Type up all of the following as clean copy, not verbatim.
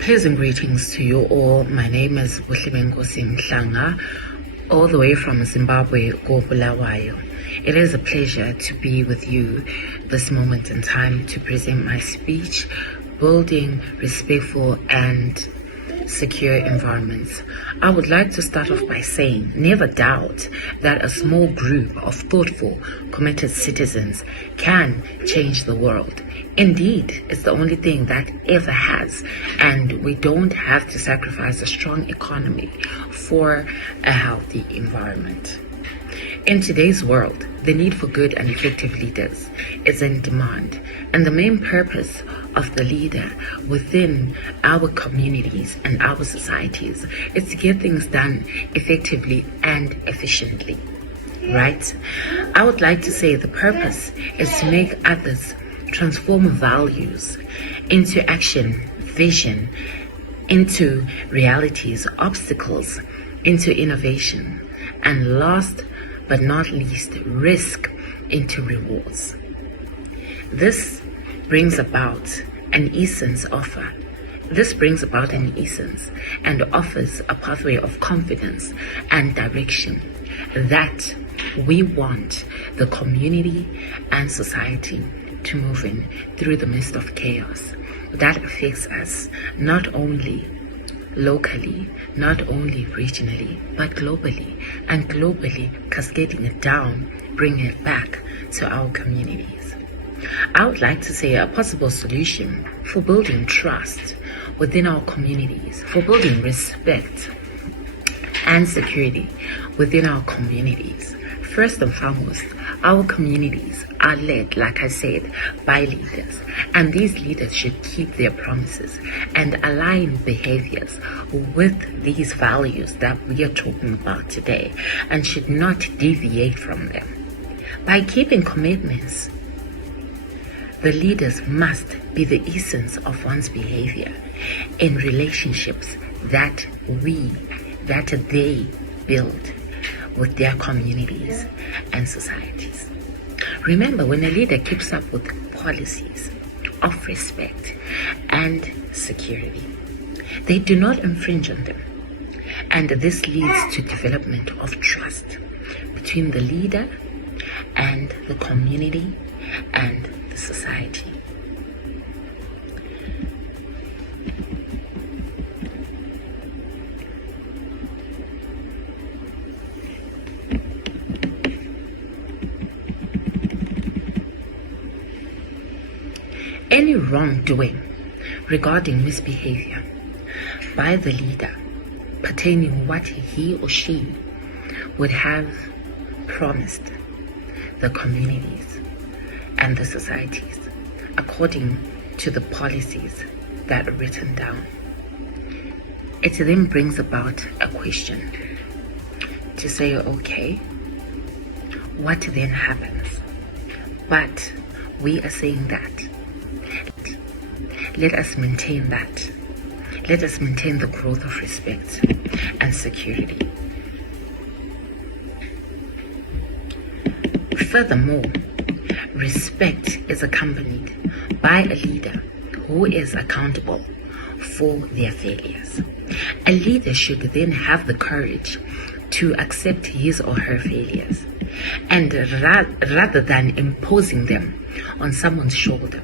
Pleasant greetings to you all. My name is Buhlebenkosi Mhlanga, all the way from Zimbabwe, Bulawayo. It is a pleasure to be with you this moment in time to present my speech, building respectful and secure environments. I would like to start off by saying, never doubt that a small group of thoughtful, committed citizens can change the world. Indeed, it's the only thing that ever has, and we don't have to sacrifice a strong economy for a healthy environment. In today's world, the need for good and effective leaders is in demand, and the main purpose of the leader within our communities and our societies is to get things done effectively and efficiently, right? I would like to say the purpose is to make others transform values into action, vision, into realities, obstacles, into innovation, and last but not least, risk into rewards. This brings about an essence offer. This brings about an essence and offers a pathway of confidence and direction that we want the community and society to move in through the midst of chaos that affects us not only locally, not only regionally, but globally, and globally cascading it down, bringing it back to our communities. I would like to say a possible solution for building trust within our communities, for building respect and security within our communities. First and foremost, our communities are led, like I said, by leaders, and these leaders should keep their promises and align behaviors with these values that we are talking about today, and should not deviate from them. By keeping commitments, the leaders must be the essence of one's behavior in relationships that they build with their communities and societies. Remember, when a leader keeps up with policies of respect and security, they do not infringe on them. And this leads to development of trust between the leader and the community and the society. Any wrongdoing regarding misbehavior by the leader pertaining what he or she would have promised the communities and the societies according to the policies that are written down. It then brings about a question to say, okay, what then happens? But we are saying that let us maintain that. Let us maintain the growth of respect and security. Furthermore, respect is accompanied by a leader who is accountable for their failures. A leader should then have the courage to accept his or her failures, and rather than imposing them on someone's shoulder,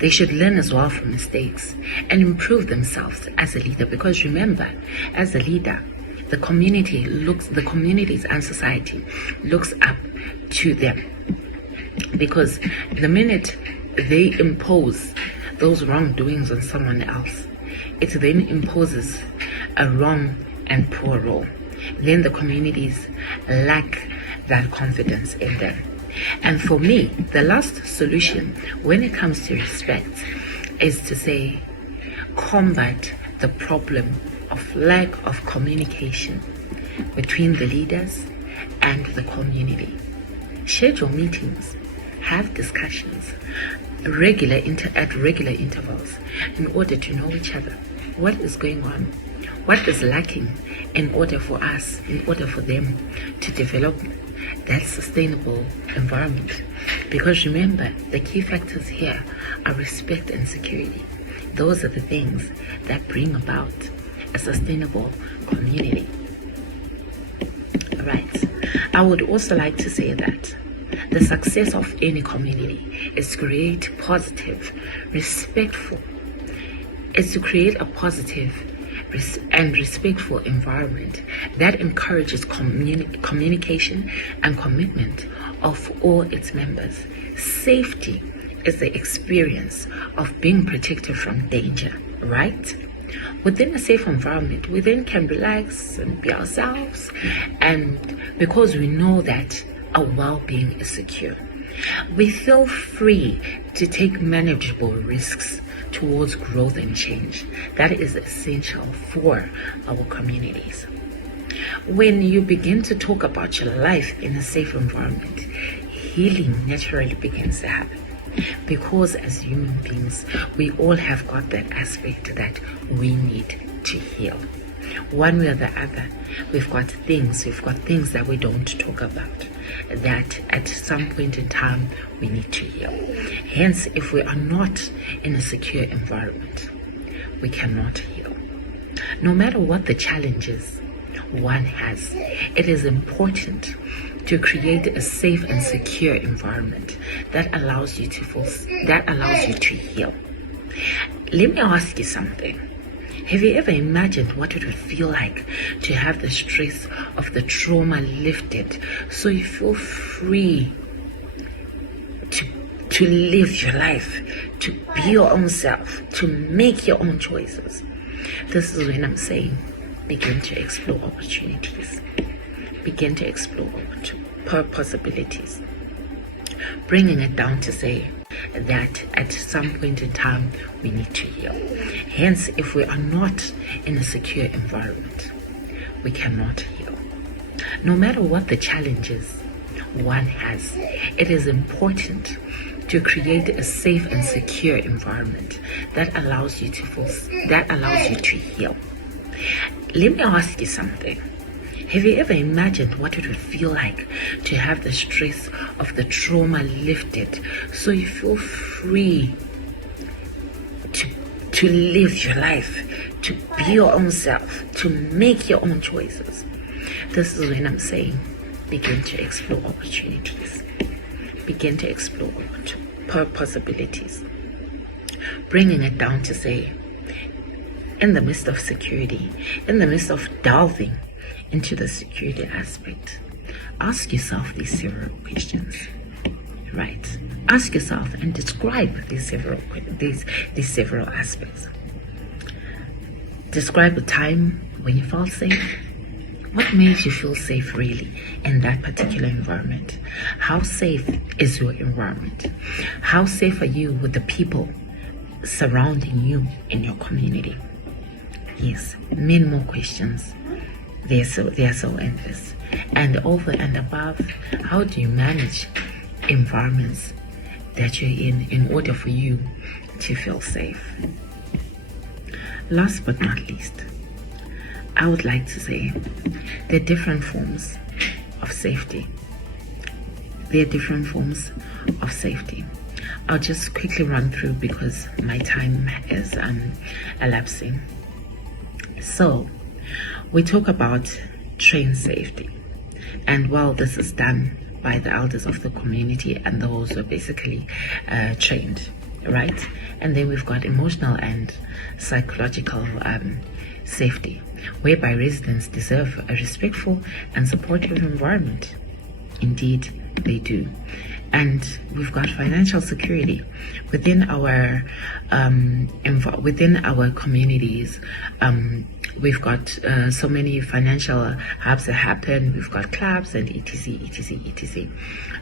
they should learn as well from mistakes and improve themselves as a leader. Because remember, as a leader, the communities and society looks up to them. Because the minute they impose those wrongdoings on someone else, it then imposes a wrong and poor role. Then the communities lack that confidence in them. And for me, the last solution when it comes to respect is to say, combat the problem of lack of communication between the leaders and the community. Schedule meetings, have discussions at regular intervals in order to know each other. What is going on? What is lacking in order for them to develop that sustainable environment? Because remember, the key factors here are respect and security. Those are the things that bring about a sustainable community. Right. I would also like to say that the success of any community is to create to create a positive and respectful environment that encourages communication and commitment of all its members. Safety is the experience of being protected from danger, right? Within a safe environment, we then can relax and be ourselves, and because we know that our well-being is secure, we feel free to take manageable risks towards growth and change. That is essential for our communities. When you begin to talk about your life in a safe environment, healing naturally begins to happen. Because as human beings, we all have got that aspect that we need to heal. One way or the other, we've got things that we don't talk about, that at some point in time we need to heal. Hence, if we are not in a secure environment, we cannot heal. No matter what the challenges one has, it is important to create a safe and secure environment that allows you to heal. Let me ask you something. Have you ever imagined what it would feel like to have the stress of the trauma lifted so you feel free to live your life, to be your own self, to make your own choices? This is when I'm saying begin to explore opportunities. Begin to explore possibilities. Bringing it down to say that at some point in time we need to heal. Hence, if we are not in a secure environment, we cannot heal. No matter what the challenges one has, it is important to create a safe and secure environment that allows you to heal. Let me ask you something. Have you ever imagined what it would feel like to have the stress of the trauma lifted so you feel free to live your life, to be your own self, to make your own choices? This is when I'm saying begin to explore opportunities. Begin to explore possibilities. Bringing it down to say, in the midst of security, in the midst of delving into the security aspect, ask yourself these several questions. Right? Ask yourself and describe these several aspects. Describe a time when you felt safe. What made you feel safe really in that particular environment? How safe is your environment? How safe are you with the people surrounding you in your community? Yes, many more questions. They are so endless. And over and above, how do you manage environments that you're in order for you to feel safe? Last but not least, I would like to say there are different forms of safety. I'll just quickly run through because my time is elapsing. So, we talk about train safety, and while this is done by the elders of the community and those who are basically trained, right? And then we've got emotional and psychological safety, whereby residents deserve a respectful and supportive environment. Indeed, they do. And we've got financial security within our communities. We've got so many financial hubs that happen. We've got clubs and etc.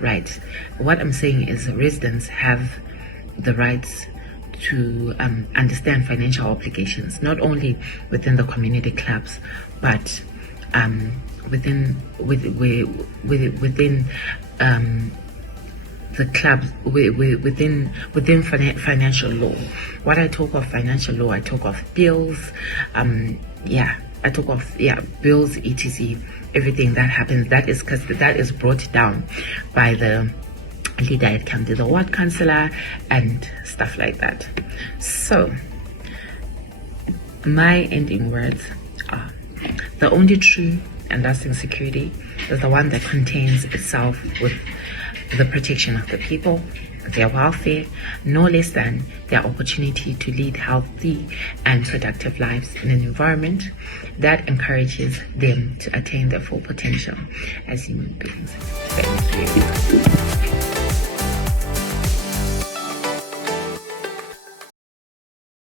Right. What I'm saying is residents have the rights to understand financial obligations, not only within the community clubs, but within the clubs, within financial law. What I talk of financial law, I talk of bills, bills, etc. Everything that happens, that is brought down by the leader. It can be the ward councillor and stuff like that. So My ending words are: the only true and lasting security is the one that contains itself with the protection of the people, their welfare, no less than their opportunity to lead healthy and productive lives in an environment that encourages them to attain their full potential as human beings. Thank you.